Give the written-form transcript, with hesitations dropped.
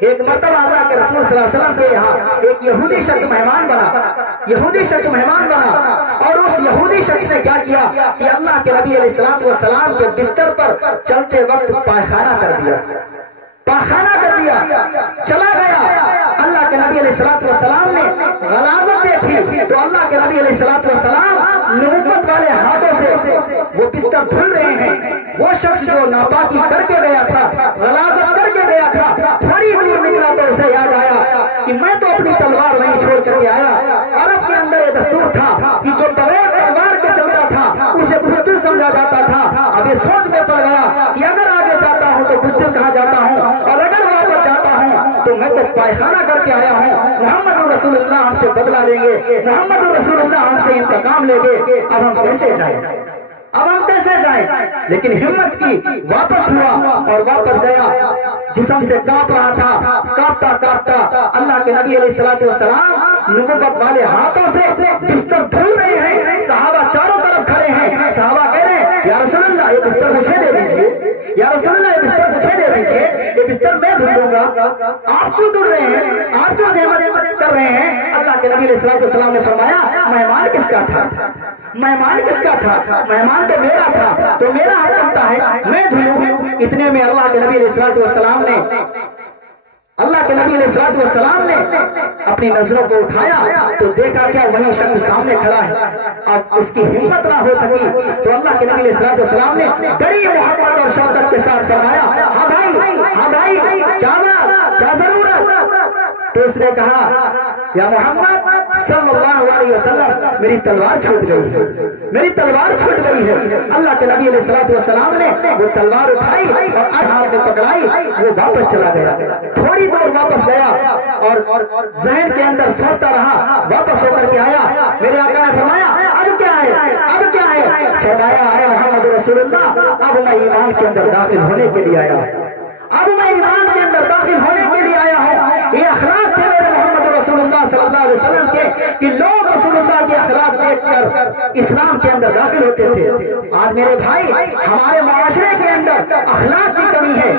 ایک مرتبہ اللہ کے رسول صلی اللہ علیہ وسلم کے یہاں ایک یہودی شخص مہمان بنا اور اس یہودی شخص نے کیا کیا کہ اللہ کے نبی علیہ السلام کے بستر پر چلتے وقت پائخانہ کر دیا چلا گیا۔ اللہ کے نبی علیہ السلام نے غلاظت دیکھی تو اللہ کے نبی علیہ السلام نبوت والے ہاتھوں سے وہ بستر دھل رہے ہیں۔ وہ شخص جو ناپاکی کر کے گیا تھا، غلاظت کر کے گیا تھا، تھوڑی دور نکلا تو اسے یاد آیا کہ میں تو اپنی تلوار وہیں چھوڑ کر کے آیا۔ عرب کے اندر یہ دستور تھا کہ جو بغیر تلوار کے چلتا تھا اسے بزدل سمجھا جاتا تھا۔ اب یہ سوچ میں پڑ گیا کہ اگر آگے جاتا ہوں تو بزدل کہا جاتا ہوں اور اگر واپس جاتا ہوں تو میں تو پائخانہ کر کے آیا ہوں۔ محمد رسول اللہ ہم سے بدلہ لیں گے، محمد رسول اللہ ہم سے انتقام لیں گے۔ اب ہم کیسے جائیں؟ لیکن ہمت کی، واپس ہوا اور واپس گیا۔ جسم سے کانپ رہا تھا، کانپتا اللہ کے نبی علیہ السلام نبوت والے ہاتھوں سے بستر دھل رہے ہیں۔ صحابہ چاروں طرف کھڑے ہیں۔ صحابہ کہہ رہے ہیں یا رسول اللہ یہ بستر مجھے دے دیجیے، یا رسول اللہ یہ بستر مجھے دے دیجیے، یہ بستر میں دھل دوں گا، آپ کیوں دھل رہے ہیں، آپ کیوں زحمت کر رہے ہیں؟ اللہ کے نبی علیہ السلام نے فرمایا مہمان کس کا تھا؟ مہمان تو میرا تھا، تو میرا حق بنتا ہے میں دھلوں۔ اتنے میں اللہ کے نبی علیہ السلام نے اپنی نظروں کو اٹھایا تو دیکھا کیا وہی شخص سامنے کھڑا ہے۔ اب اس کی ہمت نہ ہو سکی تو اللہ کے نبی علیہ السلام نے بڑی محبت اور شفقت کے ساتھ فرمایا ہاں بھائی کیا بات، کیا ضرورت؟ تو اس نے کہا یا محمد صلی اللہ علیہ وسلم میری تلوار چھوٹ گئی ہے۔ اللہ کے نبی علیہ السلام نے وہ تلوار اٹھائی اور ہاتھ میں پکڑائی، وہ واپس چلا گیا۔ تھوڑی دور واپس گیا اور ذہن کے اندر سوچتا رہا، واپس ہو کر کے آیا۔ میرے آقا نے فرمایا اب کیا ہے؟ فرمایا ہے محمد رسول اللہ اب میں ایمان کے اندر داخل ہونے کے لیے آیا ہوں۔ یہ اخلاق تھے میرے محمد رسول اللہ صلی اللہ علیہ وسلم کے کہ لوگ رسول اللہ کے اخلاق دیکھ کر اسلام کے اندر داخل ہوتے تھے۔ آج میرے بھائی ہمارے معاشرے کے اندر اخلاق کی کمی ہے،